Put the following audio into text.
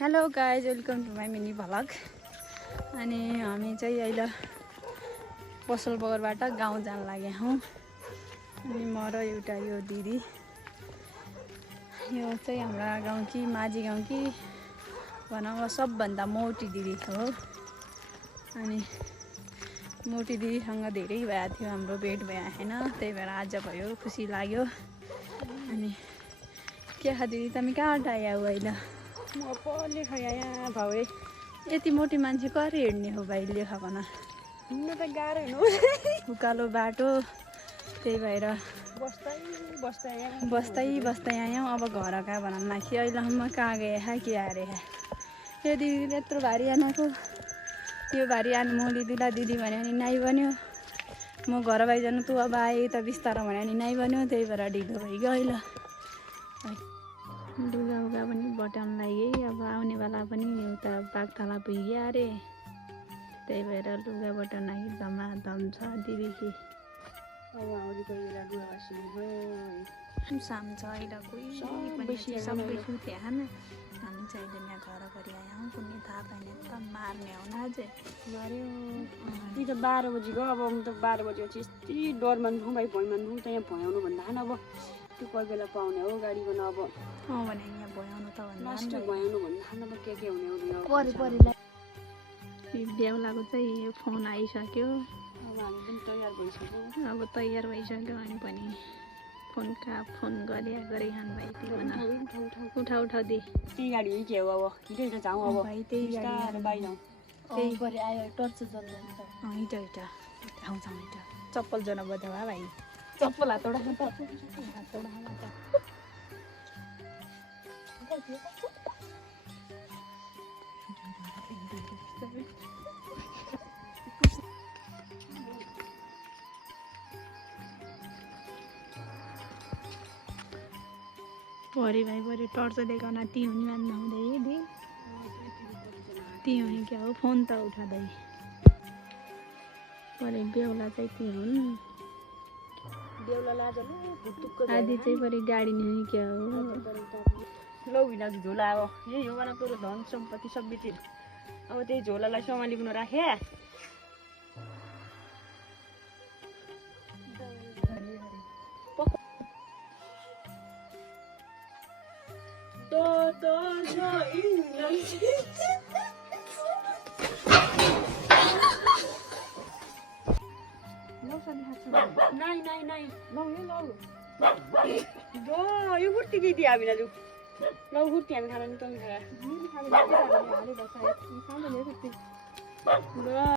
Hello guys, welcome to my mini vlog. अनि हामी चाहिँ अहिले पसल बगरबाट गाउँ जान लागेका हौँ। अनि म र एउटा यो दिदी, यो चाहिँ हाम्रा गाउँ कि माझी गाउँ कि भनौँ सबभन्दा मोटी दिदी हो। अनि मोटी दिदीसँग धेरै भएको थियो हाम्रो भेट भयो होइन, त्यही भएर आज भयो, खुसी लाग्यो। अनि के खा दिदी, तिमी कहाँबाट आयौ अहिले? म पले खया भाउ यति मोटी मान्छे कसरी हिँड्ने हो भाइ? लेखा भन। हिँड्न त गाह्रो हुनु, उकालो बाटो, त्यही भएर बस्दै आयौँ। अब घर कहाँ भन नाखी अहिलेसम्म कहाँ गए के अरे यो दिदीले यत्रो भारी आनाको, यो भारी आनु म दिदीलाई दिदी भन्यो भने नाइ भन्यो। म घर बाइजानु तँ अब आए त बिस्तारो भन्यो भने नाइ भन्यो। त्यही भएर ढिलो भइगयो। अहिले लुगा पनि बटाउन लागि, अब आउने बेला पनि एउटा बागथाला पुग्यो अरे। त्यही भएर लुगा बटाउन लागि धमाधम छ दिदीकी। अब आउँदै कोही बेला लुगा वासिङ शाम छ अहिले, कोही सबै सुते खान। हामी चाहिँ अहिले यहाँ घर गरी आएँ हौँ। कुनै थाहा पाएन त मार्ने हो न अझै मार्यो। यी त 12 बजीको, अब म त 12 बजेपछि यति डर मान्छु भाइ, भय मान्छु त यहाँ भयाउनु भन्दा अब त्यो कोही बेला पाउने हो गाडीको न। अब भने यहाँ भयाउनु त लास्ट भयाउनु भन्दा अब के हुने हो बेहुलाको चाहिँ फोन आइसक्यो। अब हामी पनि तयार भइसक्यो। अब तयार भइसक्यो। हामी पनि फोन गरे खानु भाइ। उठा दे त्यही गाडी हो के हो? अब हिँडेर जाउँ। अब भाइ त्यही गाडी बाइ जाउँ। त्यही गरे आयो टर्च जल्छ। हिँड आउँछ चप्पल जना बजावा भाइ। चप्पल हातौडा भरे भाइ भरे टर्च देखाउन ती हुने मान्दा हुँदै ती हुने क्या हो? फोन त उठाउँदै परे बेहुला चाहिँ ती हुन्। आदि चाहिँ परे गाडी नै क्या हो? लौ हिँड झोला। अब यही हो भने तोरो धन सम्पत्ति सब बेचिर। अब त्यही झोलालाई सम्हालिकन राखे। नाइ लौ यो कुर्ती केटी हामी दाजु लौ कुर्ती हामी खाना नि तँ खाना